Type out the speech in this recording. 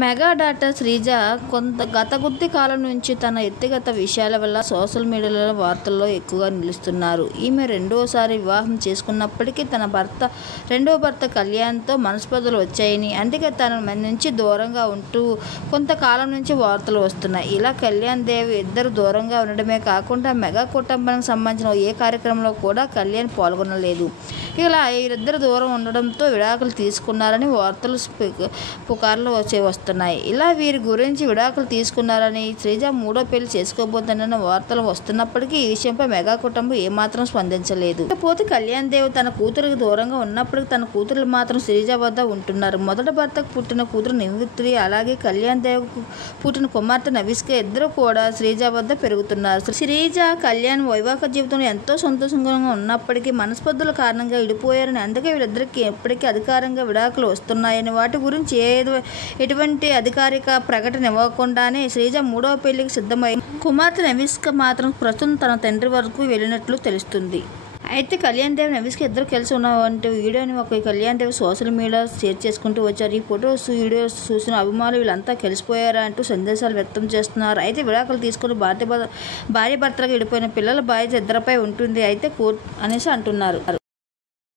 Mega daughter Sreeja గత కొద్ది కాలం నుంచి తన వ్యక్తిగత విషయాల వల్ల సోషల్ మీడియాలో వార్తల్లో ఎక్కువగా నిలుస్తున్నారు. ఈమె రెండోసారి వివాహం చేసుకున్నప్పటికీ తన రెండో భర్త కళ్యాణ్తో మనస్పర్ధలు వచ్చాయని, అందుకే తన నుంచి దూరంగా ఉంటూ కొంతకాలం నుంచి వార్తలు వస్తున్నాయి. ఇలా కళ్యాణ్ దేవి ఇద్దరు దూరంగా ఉండడమే కాకుండా మెగా కుటుంబానికి సంబంధించిన ఏ కార్యక్రమంలో కూడా కళ్యాణ్ పాల్గొనలేదు. ఇలా వీరిద్దరు దూరం ఉండడంతో విడాకులు తీసుకున్నారని వార్తలు పుకార్లు వస్తున్నాయి. ఇలా వీరి గురించి విడాకులు తీసుకున్నారని, శ్రీజ మూడో పెళ్లి చేసుకోబోతుందన్న వార్తలు వస్తున్నప్పటికీ ఈ విషయంపై మెగా కుటుంబం ఏమాత్రం స్పందించలేదు. ఇకపోతే కళ్యాణ్ దేవ్ తన కూతురికి దూరంగా ఉన్నప్పటికీ తన కూతురు మాత్రం శ్రీజ వద్ద ఉంటున్నారు. మొదటి భర్తకు పుట్టిన కూతురు నివృత్తి, అలాగే కళ్యాణ్ దేవ్ పుట్టిన కుమార్తె నవిష్క ఇద్దరు కూడా శ్రీజ వద్ద పెరుగుతున్నారు. శ్రీజ కళ్యాణ్ వైవాహిక జీవితంలో ఎంతో సంతోషంగా ఉన్నప్పటికీ మనస్పర్ధల కారణంగా విడిపోయారని, అందుకే వీళ్ళిద్దరికీ ఎప్పటికీ అధికారంగా విడాకులు వస్తున్నాయని, వాటి గురించి ఎటువంటి అధికారిక ప్రకటన ఇవ్వకుండానే శ్రీజ మూడవ పెళ్లికి సిద్ధమై కుమార్తె నవిష్క మాత్రం ప్రస్తుతం తన తండ్రి వరకు వెళ్ళినట్లు తెలుస్తుంది. అయితే కళ్యాణ్ దేవ్ నవిష్క ఇద్దరు కలిసి ఉన్నటువంటి వీడియోని Kalyan Dev social media share చేసుకుంటూ వచ్చారు. ఈ ఫొటోస్ వీడియోస్ చూసిన అభిమానులు వీళ్ళంతా కలిసిపోయారా అంటూ సందేశాలు వ్యక్తం చేస్తున్నారు. అయితే విడాకులు తీసుకుని భార్య భర్తలకు విడిపోయిన పిల్లల బాధ్యత ఇద్దరిపై ఉంటుంది అయితే అనేసి అంటున్నారు.